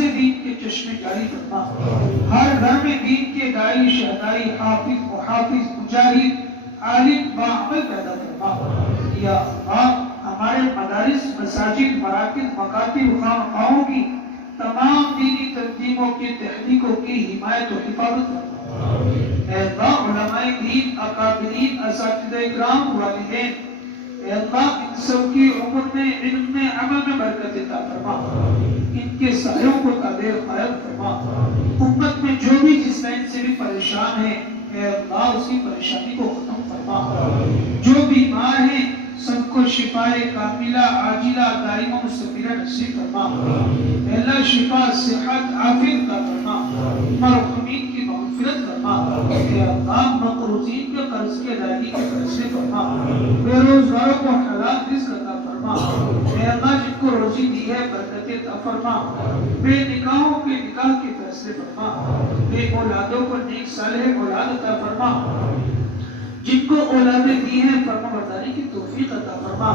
سے دین کے چشمے جاری فرما، ہر گھر میں دین کے داعی شہدائی حافظ محافظ مجاہد عالم باعمل پیدا فرما۔ یا اللہ ہمارے مدارس مساجد مراکز مکاتب خانقاہوں کی تمام دینی تنظیموں کی تحریکوں کی حمایت و حفاظت فرما۔ اے اللہ علماء دین اکابرین اساتذہ کرام والدین، اے اللہ ان سب کی عمر میں علم میں عمل میں برکت عطا فرما، ان کے سایوں کو تابع قائم فرما۔ امت میں جو بھی جس لائن سے بھی پریشان ہے اے اللہ اس کی پریشانی کو ختم فرما، جو بیمار ہیں سب کو شفائے کاملہ عاجلہ دائمہ مستمرہ نصیب فرما۔ اے اللہ شفا صحت عافیت عطا فرما، مرحومین کی مغفرت فرما۔ اے اللہ مقروضین کے قرض کے ادائیگی کے فیصلے فرما، بے روزگاروں کو حلال رزق عطا فرما۔ اے اللہ جن کو روزی دی ہے برکت عطا فرما، بے نکاحوں کے نکاح کے فیصلے فرما، بے اولادوں کو نیک صالح اولاد عطا فرما، جن کو اولادیں دی ہیں فرما برداری کی توفیق عطا فرما۔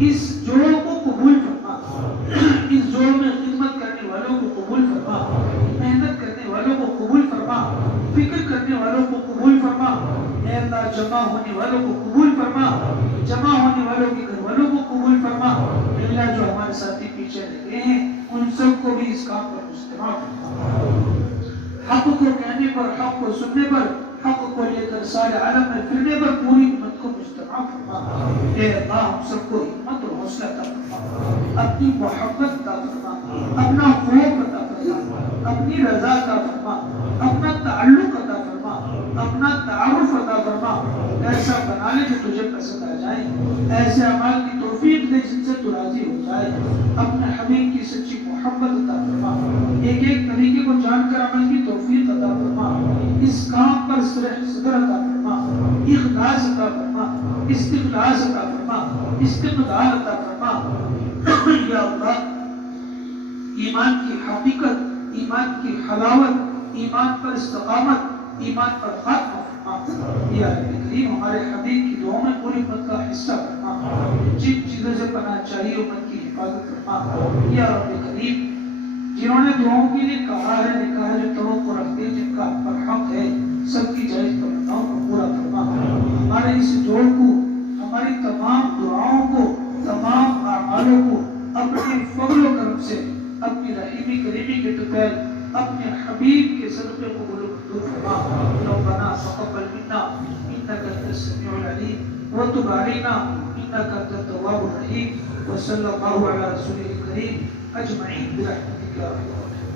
اس جوڑوں کو قبول فرما، اس جوڑ میں خدمت کرنے والوں کو قبول فرما، محنت کرنے والوں کو قبول فرما، فکر کرنے والوں کو قبول فرما۔ اے اللہ جمع ہونے والوں کو قبول فرما، جمع ہونے والوں کے گھر والوں کو قبول فرما۔ اے اللہ جو ہمارے ساتھی پیچھے رہ گئے ہیں ان سب کو بھی اس کام پر مجتمع فرما، حق کو کہنے پر حق کو سننے پر حق کو لے کر سارے عالم میں پھرنے پر پوری امت کو مجتمع فرما۔ اے اللہ ہم سب کو ہمت اور حوصلہ عطا فرما، اپنی محبت عطا فرما، اپنا خوف عطا فرما، اپنی رضا عطا فرما، اپنا تعلق عطا فرما، اپنا تعارف عطا فرما۔ ایسا بنا لے جو تجھے پسند آ جائے، ایسے اعمال کی توفیق دے جن سے تو راضی ہو جائے، اپنے حبیب کی سچی محبت عطا فرما، ایک ایک طریقے کو جان کر عمل کی توفیق عطا فرما، اس کام پر صدر عطا فرما، اخلاص عطا فرما، استخلاص عطا فرما، استقدار عطا فرما۔ یا اللہ ایمان کی حقیقت، ایمان کی حلاوت، ایمان پر استقامت، ایمان پر خاتمہ فرما۔ یا رب کریم ہمارے حبیب کی دعاؤں میں پوری امت کا حصہ فرما، جن چیزوں سے پناہ چاہیے امت کی حفاظت فرما۔ یا رب کریم جنہوں نے دعاؤں کے لیے کہا ہے لکھا ہے، جو توقع رکھتے ہیں جن کا پر حق ہے، سب کی جائز تمناؤں کو پورا فرما۔ ہمارے اس جوڑ کو، ہماری تمام دعاؤں کو، تمام اعمالوں کو اپنے فضل و کرم سے، اپنی رحیمی کریمی کے طفیل، اپنے حبیب کے صدقے کو قبول فرما۔ ربنا تقبل منا انك انت السميع العليم وتب علينا انك انت التواب الرحيم وصلى الله على رسوله الكريم اجمعين برحمتك يا ارحم الراحمين۔